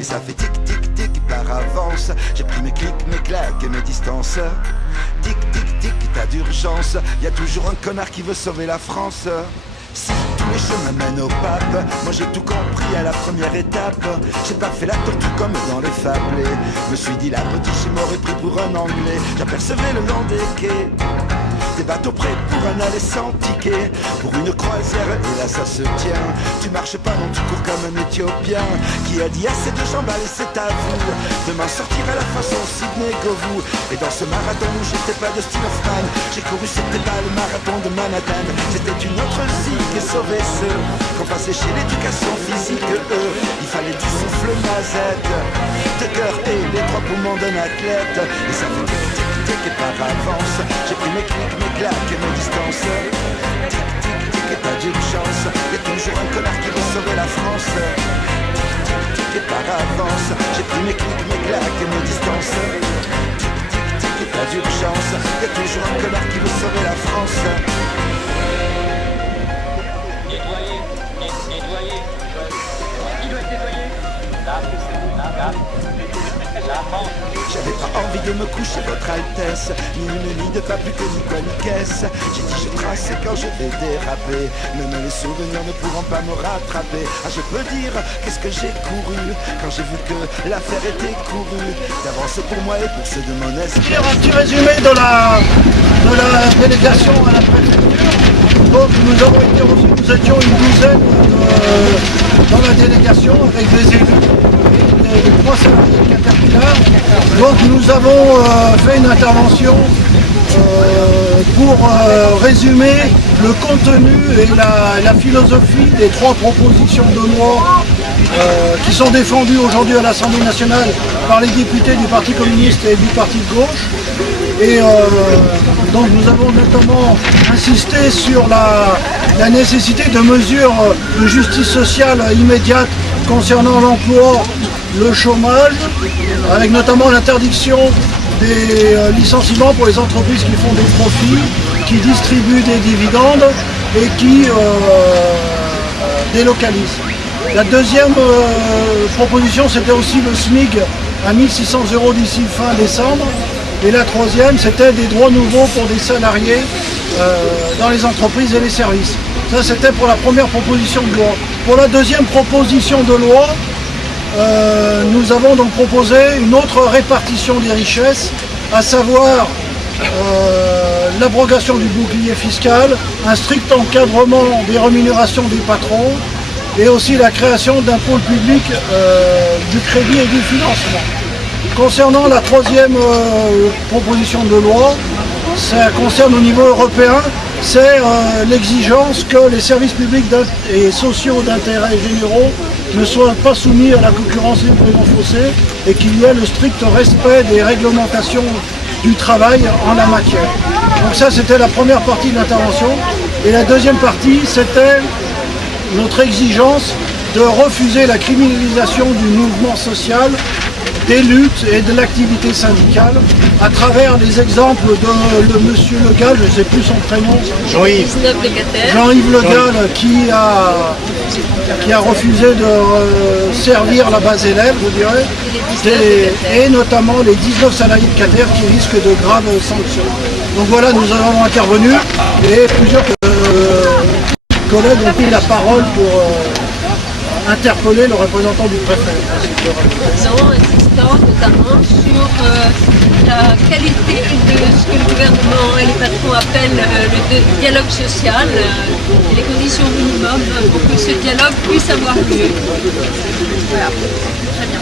Et ça fait tic tic tic par avance. J'ai pris mes clics, mes claques et mes distances. Tic tic tic, t'as d'urgence. Y a toujours un connard qui veut sauver la France. Si tous les chemins mènent au pape, moi j'ai tout compris à la première étape. J'ai pas fait la tortue comme dans les fablés. Me suis dit la potiche m'aurait pris pour un anglais. J'apercevais le long des quais des bateaux prêts pour un aller sans ticket, pour une croisière, et là ça se tient. Tu marches pas, non, tu cours comme un Éthiopien. Qui a dit assez de jambes, allez c'est à vous de m'en sortir à la façon Sidney Govou. Et dans ce marathon où j'étais pas de Steve Hoffman, j'ai couru, c'était pas le marathon de Manhattan. C'était une autre vie qui sauvait ceux qu'on passait chez l'éducation physique. Eux, il fallait du souffle mazette, de cœur et les trois poumons d'un athlète. Et ça fait tic tic tic et par avance. J'ai pris mes clics, mes claques et mes distances. Tic tic tic et pas d'urgence. Y'a toujours un connard qui veut sauver la France. Tic tic tic et par avance. J'ai pris mes clics, mes claques et mes distances. Tic tic tic et pas d'urgence. Y'a toujours un connard qui veut sauver la France. Nettoyer. Qui doit être nettoyé? Là. J'avais pas envie de me coucher, votre Altesse, ni une lit de pas plus que ni quoi ni caisse. J'ai dit je trace quand je vais déraper, même les souvenirs ne pourront pas me rattraper. Ah je peux dire qu'est-ce que j'ai couru quand j'ai vu que l'affaire était courue d'avance pour moi et pour ceux de mon esprit. Un petit résumé de la délégation à la préfecture. Donc nous avons été reçus, nous étions une douzaine dans la délégation avec des élus et les 3 salariés de Caterpillar. Donc nous avons fait une intervention pour résumer le contenu et la philosophie des 3 propositions de loi qui sont défendues aujourd'hui à l'Assemblée nationale par les députés du Parti communiste et du Parti de gauche. Et donc nous avons notamment insisté sur la nécessité de mesures de justice sociale immédiate concernant l'emploi, le chômage, avec notamment l'interdiction des licenciements pour les entreprises qui font des profits, qui distribuent des dividendes et qui délocalisent. La deuxième proposition, c'était aussi le SMIC à 1 600 € d'ici fin décembre. Et la troisième, c'était des droits nouveaux pour des salariés dans les entreprises et les services. Ça, c'était pour la première proposition de loi. Pour la deuxième proposition de loi, nous avons donc proposé une autre répartition des richesses, à savoir l'abrogation du bouclier fiscal, un strict encadrement des rémunérations des patrons et aussi la création d'un pôle public du crédit et du financement. Concernant la troisième proposition de loi, ça concerne au niveau européen, c'est l'exigence que les services publics et sociaux d'intérêt généraux ne soient pas soumis à la concurrence libre et non faussée et qu'il y ait le strict respect des réglementations du travail en la matière. Donc ça, c'était la première partie de l'intervention. Et la deuxième partie, c'était notre exigence de refuser la criminalisation du mouvement social, des luttes et de l'activité syndicale à travers les exemples de monsieur Le Gall, je ne sais plus son prénom, Jean-Yves Le Gall qui a refusé de servir la base élève, je dirais, et notamment les 19 salariés de Cater qui risquent de graves sanctions. Donc voilà, nous avons intervenu et plusieurs collègues ont pris la parole pour interpeller le représentant du préfet. En insistant notamment sur la qualité de ce que le gouvernement et les patrons appellent le dialogue social et les conditions minimum pour que ce dialogue puisse avoir lieu. Voilà, très bien.